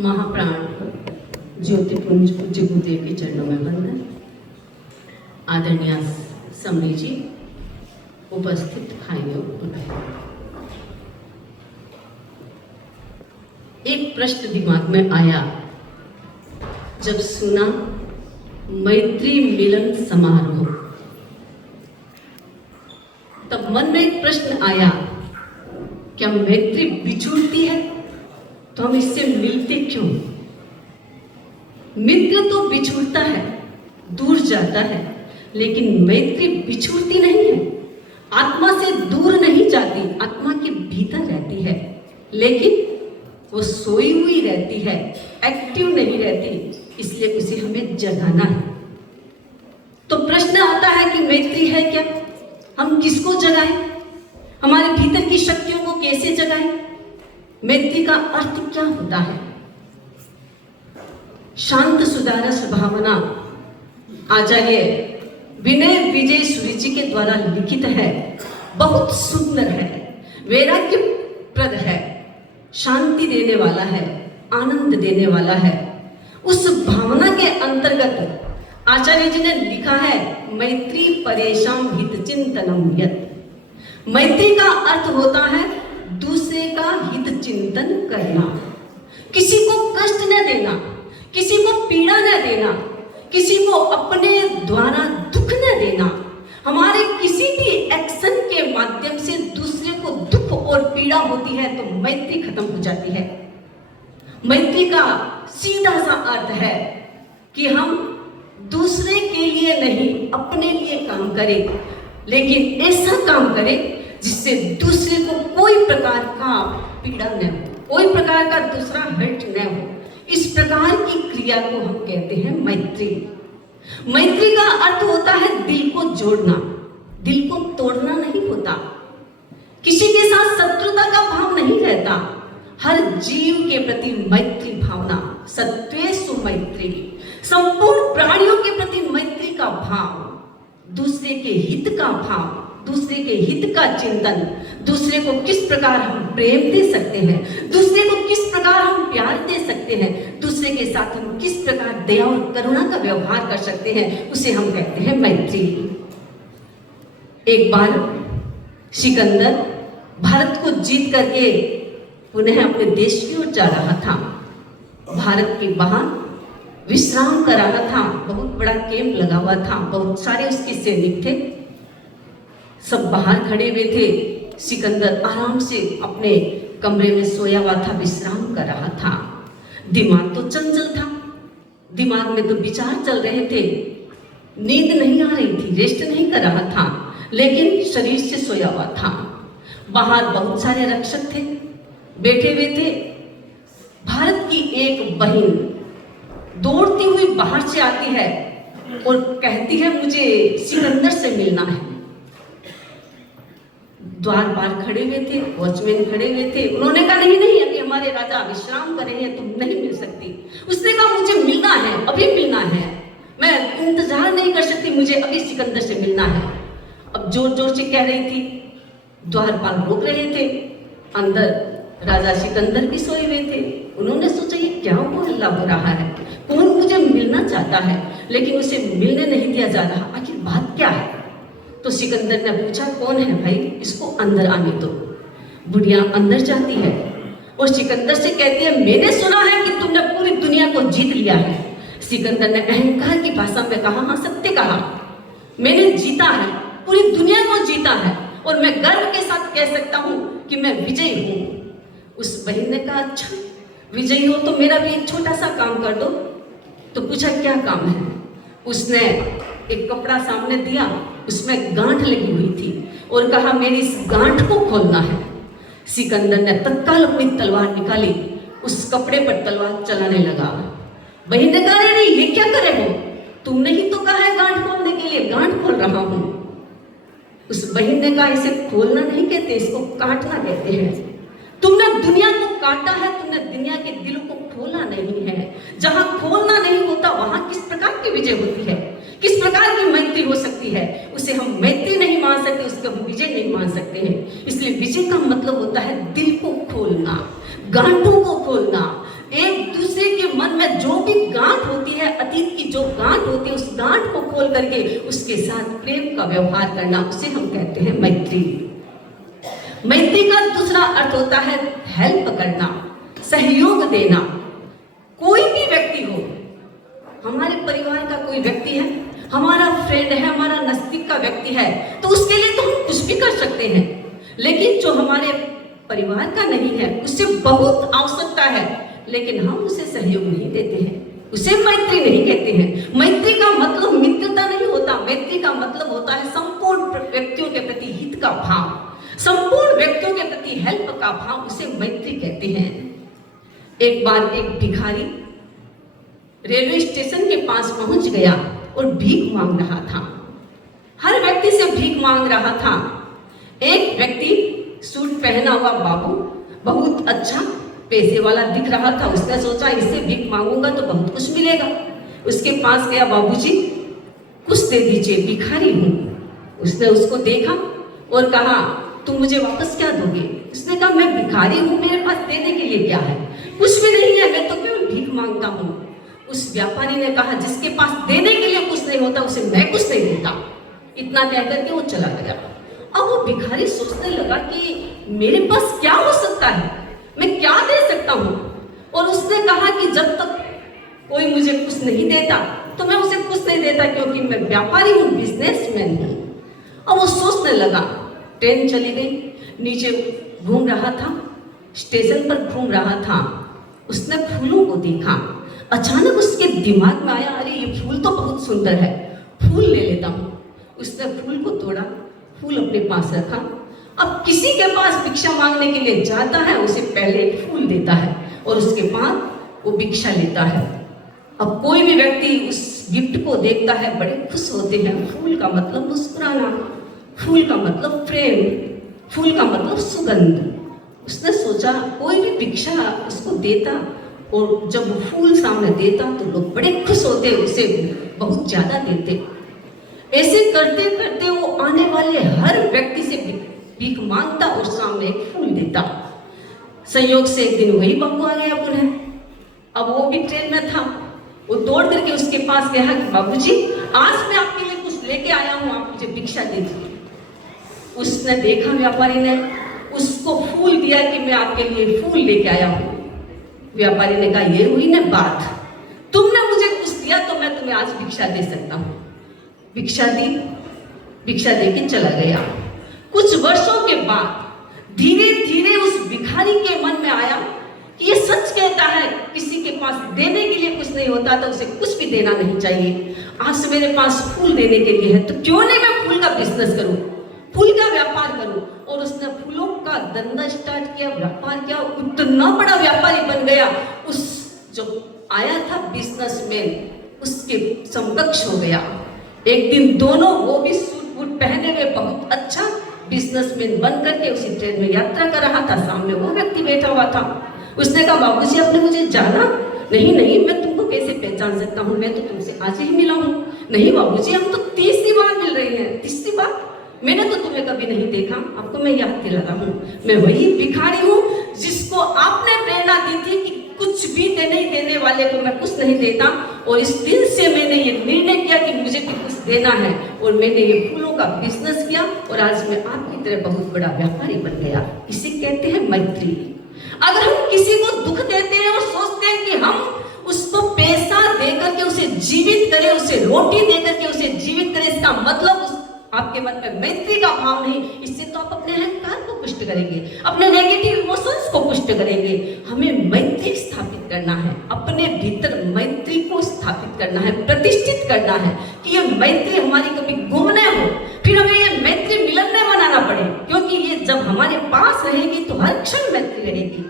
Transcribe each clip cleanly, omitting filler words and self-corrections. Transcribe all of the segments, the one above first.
महाप्राण ज्योतिपुंज पूज्य गुरुदेव के चरणों में वंदन। आदरणीय समरी जी, उपस्थित भाइयों और बहनों, एक प्रश्न दिमाग में आया जब सुना मैत्री मिलन समारोह। तब मन में एक प्रश्न आया, क्या मैत्री बिछुड़ती है तो हम इससे मिलते क्यों? मित्र तो बिछुड़ता है, दूर जाता है, लेकिन मैत्री बिछुड़ती नहीं है। आत्मा से दूर नहीं जाती, आत्मा के भीतर रहती है, लेकिन वो सोई हुई रहती है, एक्टिव नहीं रहती, इसलिए उसे हमें जगाना है। तो प्रश्न आता है कि मैत्री है क्या? हम किसको जगाएं? हमारे भीतर की शक्तियों को कैसे जगाएं? मैत्री का अर्थ क्या होता है? शांत सुदारस भावना आचार्य विनय विजय सुरुचि के द्वारा लिखित है। बहुत सुंदर है, वैराग्यप्रद है, शांति देने वाला है, आनंद देने वाला है। उस भावना के अंतर्गत आचार्य जी ने लिखा है, मैत्री परेशान हित चिंतनम यत्। मैत्री का अर्थ होता है दूसरे का हित चिंतन करना, किसी को कष्ट न देना, किसी को पीड़ा न देना, किसी को अपने द्वारा दुख न देना। हमारे किसी भी एक्शन के माध्यम से दूसरे को दुख और पीड़ा होती है तो मैत्री खत्म हो जाती है। मैत्री का सीधा सा अर्थ है कि हम दूसरे के लिए नहीं, अपने लिए काम करें, लेकिन ऐसा काम करें जिससे दूसरे को कोई प्रकार का पीड़ा न हो, कोई प्रकार का दूसरा हर्ट न हो। इस प्रकार की क्रिया को हम कहते हैं मैत्री। मैत्री का अर्थ होता है दिल को जोड़ना, दिल को तोड़ना नहीं होता। किसी के साथ शत्रुता का भाव नहीं रहता। हर जीव के प्रति मैत्री भावना, सत्वेषु मैत्री, संपूर्ण प्राणियों के प्रति मैत्री का भाव, दूसरे के हित का भाव, दूसरे के हित का चिंतन, दूसरे को किस प्रकार हम प्रेम दे सकते हैं, दूसरे को किस प्रकार हम प्यार दे सकते हैं, दूसरे के साथ हम किस प्रकार दया और करुणा का व्यवहार कर सकते हैं, उसे हम कहते हैं मैत्री। एक बार सिकंदर भारत को जीत करके पुनः अपने देश की ओर जा रहा था। भारत के बाहर विश्राम कराना था, बहुत बड़ा कैंप लगा हुआ था, बहुत सारे उसके सैनिक थे, सब बाहर खड़े हुए थे। सिकंदर आराम से अपने कमरे में सोया हुआ था, विश्राम कर रहा था। दिमाग तो चंचल था, दिमाग में तो विचार चल रहे थे, नींद नहीं आ रही थी, रेस्ट नहीं कर रहा था, लेकिन शरीर से सोया हुआ था। बाहर बहुत सारे रक्षक थे, बैठे हुए थे। भारत की एक बहन दौड़ती हुई बाहर से आती है और कहती है, मुझे सिकंदर से मिलना है। द्वार पार खड़े हुए थे, वॉचमैन खड़े हुए थे। उन्होंने कहा नहीं नहीं, अभी हमारे राजा विश्राम कर रहे हैं, तुम नहीं मिल सकती। उसने कहा मुझे मिलना है, अभी मिलना है, मैं इंतजार नहीं कर सकती, मुझे अभी सिकंदर से मिलना है। अब जोर जोर से कह रही थी, द्वारपाल रोक रहे थे। अंदर राजा सिकंदर भी सोए हुए थे। उन्होंने सोचा ये क्या हल्ला हो रहा है, कौन मुझे मिलना चाहता है लेकिन उसे मिलने नहीं दिया जा रहा, आखिर बात क्या है? तो सिकंदर ने पूछा, कौन है भाई, इसको अंदर आने दो। बुढ़िया अंदर जाती है और सिकंदर से कहती है, मैंने सुना है कि तुमने पूरी दुनिया को जीत लिया है। सिकंदर ने अहंकार की भाषा में कहा, हाँ सत्य कहा, मैंने जीता है, पूरी दुनिया को जीता है और मैं गर्व के साथ कह सकता हूँ कि मैं विजयी हूँ। उस बहन ने कहा, अच्छा विजयी हो तो मेरा भी एक छोटा सा काम कर दो। तो पूछा क्या काम है? उसने एक कपड़ा सामने दिया, उसमें गांठ लगी हुई थी और कहा, मेरी इस गांठ को खोलना है। सिकंदर ने तत्काल अपनी तलवार निकाली, उस कपड़े पर तलवार चलाने लगा। बहन ने कहा, नहीं ये क्या कर रहे हो, तुमने ही तो कहा है गांठ खोलने के लिए, गांठ खोल रहा हूं। उस बहन ने कहा, इसे खोलना नहीं कहते, इसको काटना कहते हैं। तुमने दुनिया को काटा है, तुमने दुनिया के दिलों को खोला नहीं है। जहां खोलना नहीं होता वहां किस प्रकार की विजय होती है, किस प्रकार की मैत्री हो सकती है? उसे हम मैत्री नहीं मान सकते, उसको हम विजय नहीं मान सकते हैं। इसलिए विजय का मतलब होता है दिल को खोलना, गांठों को खोलना, एक दूसरे जो भी गांठ होती है, अतीत की जो गांठ होती है, उस गांठ को खोल करके उसके साथ प्रेम का व्यवहार करना, उसे हम कहते हैं मैत्री। मैत्री का दूसरा अर्थ होता है हेल्प करना, सहयोग देना। कोई भी व्यक्ति हो, हमारे परिवार का कोई व्यक्ति है, हमारा फ्रेंड है, हमारा नजदीक का व्यक्ति है, तो उसके लिए तो हम कुछ भी कर सकते हैं। लेकिन जो हमारे परिवार का नहीं है, उससे बहुत आवश्यकता है, लेकिन हम उसे सहयोग नहीं देते हैं, उसे मैत्री नहीं कहते हैं। मैत्री का मतलब मित्रता नहीं होता, मैत्री का मतलब होता है संपूर्ण व्यक्तियों के प्रति हित का भाव, संपूर्ण व्यक्तियों के प्रति हेल्प का भाव, उसे मैत्री कहते हैं। एक बार एक भिखारी रेलवे स्टेशन के पास पहुंच गया और भीख मांग रहा था। हर व्यक्ति से भीख मांग रहा था। एक व्यक्ति सूट पहना हुआ बाबू बहुत अच्छा पैसे वाला दिख रहा था। उसने सोचा इससे भीख मांगूंगा तो बहुत कुछ मिलेगा। उसके पास गया, बाबूजी कुछ दे दीजिए, भिखारी हूं। उसने उसको देखा और कहा तुम मुझे वापस क्या दोगे? उसने कहा मैं भिखारी हूं, मेरे पास देने के लिए क्या है? कुछ भी नहीं है, मैं तो केवल भीख मांगता हूं। उस व्यापारी ने कहा जिसके पास देने के लिए कुछ नहीं होता उसे मैं कुछ नहीं देता। इतना कहकर के वो चला गया। अब वो भिखारी सोचने लगा कि मेरे पास क्या हो सकता है, मैं क्या दे सकता हूँ। और उसने कहा कि जब तक कोई मुझे कुछ नहीं देता तो मैं उसे कुछ नहीं देता, क्योंकि मैं व्यापारी हूँ, बिजनेसमैन हूँ। अब वो सोचने लगा। ट्रेन चली गई, नीचे घूम रहा था, स्टेशन पर घूम रहा था। उसने फूलों को देखा। अचानक उसके दिमाग में आया, अरे ये फूल तो बहुत सुंदर है, फूल ले लेता हूँ। उसने फूल को तोड़ा, फूल अपने पास रखा। अब किसी के पास भिक्षा मांगने के लिए जाता है, उसे पहले एक फूल देता है और उसके बाद वो भिक्षा लेता है। अब कोई भी व्यक्ति उस गिफ्ट को देखता है, बड़े खुश होते हैं। फूल का मतलब मुस्कुराना, फूल का मतलब प्रेम, फूल का मतलब सुगंध। उसने सोचा कोई भी भिक्षा उसको देता और जब वो फूल सामने देता तो लोग बड़े खुश होते, उसे बहुत ज्यादा देते। ऐसे करते करते वो आने वाले हर व्यक्ति से भीख मांगता और सामने एक फूल देता। संयोग से एक दिन वही बाबू आ गया पुनः। अब वो भी ट्रेन में था। वो दौड़ करके उसके पास गया कि बाबूजी आज मैं आपके लिए कुछ लेके आया हूँ, आप मुझे भिक्षा दीजिए। उसने देखा, व्यापारी ने उसको फूल दिया कि मैं आपके लिए फूल लेके आया हूँ। व्यापारी ने कहा ये हुई ना बात, तुमने मुझे कुछ दिया तो मैं तुम्हें आज भिक्षा दे सकता हूँ। भिक्षा दी, भिक्षा देके चला गया। कुछ वर्षों के बाद धीरे धीरे उस भिखारी के मन में आया कि ये सच कहता है, किसी के पास देने के लिए कुछ नहीं होता तो उसे कुछ भी देना नहीं चाहिए। आज से मेरे पास फूल देने के लिए है, तो क्यों नहीं मैं फूल का बिजनेस करूं, फूल का व्यापार करूं। और उसने फूलों का धंधा स्टार्ट किया, व्यापार किया, इतना बड़ा व्यापारी बन गया। उस जो आया था बिजनेसमैन, उसके समकक्ष हो गया। एक दिन दोनों, वो भी सूट बूट पहने हुए बहुत अच्छा बिजनेसमैन बन करके उसी ट्रेन में यात्रा कर रहा था। सामने वो व्यक्ति बैठा हुआ था। उसने कहा बाबूजी आपने मुझे जाना? नहीं नहीं, मैं तुमको कैसे पहचान सकता हूँ, मैं तो तुमसे आज ही मिला हूँ। नहीं बाबूजी, हम तो तीसरी बार मिल रहे हैं। तीसरी बार? मैंने तो तुम्हें कभी नहीं देखा, आपको मैं याद दिला रहा हूँ। मैं वही भिखारी हूँ जिसको आपने प्रेरणा दी थी कि कुछ भी देने वाले को मैं कुछ नहीं देता। और इस दिन से मैंने ये निर्णय किया कि मुझे भी कुछ देना है, और मैंने ये फूलों का बिजनेस किया और आज मैं आपकी तरह बहुत बड़ा व्यापारी बन गया। इसे कहते हैं मैत्री। अगर हम किसी को दुख देते हैं और सोचते हैं कि हम उसको पैसा देकर के उसे जीवित करें, उसे रोटी देकर के उसे जीवित करें, इसका मतलब आपके मन में मैत्री का भाव नहीं। इससे तो आप अपने अहंकार को पुष्ट करेंगे, अपने नेगेटिव इमोशंस को पुष्ट करेंगे। हमें मैत्री स्थापित करना है, अपने भीतर मैत्री को स्थापित करना है, प्रतिष्ठित करना है कि ये मैत्री हमारी कभी गुम न हो, फिर हमें ये मैत्री मिलन न बनाना पड़े। क्योंकि ये जब हमारे पास रहेगी तो हर क्षण मैत्री रहेगी।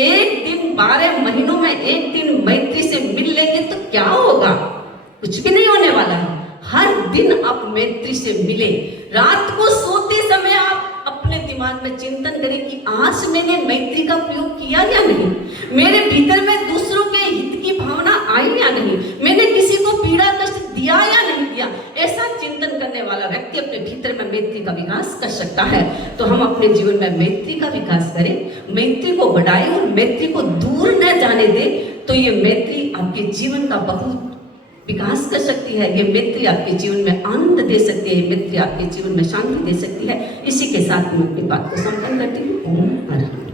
एक दिन 12 महीनों में एक दिन मैत्री से मिल लेंगे तो क्या होगा? कुछ भी नहीं होने वाला है। हर दिन आप मैत्री से मिले। रात को सोते समय आप अपने दिमाग में चिंतन करें कि आज मैंने मैत्री का प्रयोग किया या नहीं, मेरे भीतर में दूसरों के हित की भावना आई या नहीं, मैंने किसी को पीड़ा कष्ट दिया या नहीं दिया। ऐसा चिंतन करने वाला व्यक्ति अपने भीतर में मैत्री का विकास कर सकता है। तो हम अपने जीवन में मैत्री का विकास करें, मैत्री को बढ़ाएं और मैत्री को दूर न जाने दें। तो ये मैत्री आपके जीवन का बहुत विकास कर सकती है। ये मैत्री आपके जीवन में आनंद दे सकती है, मैत्री आपके जीवन में शांति दे सकती है। इसी के साथ मैं अपनी बात को संपन्न करती हूँ। ओम हर हर।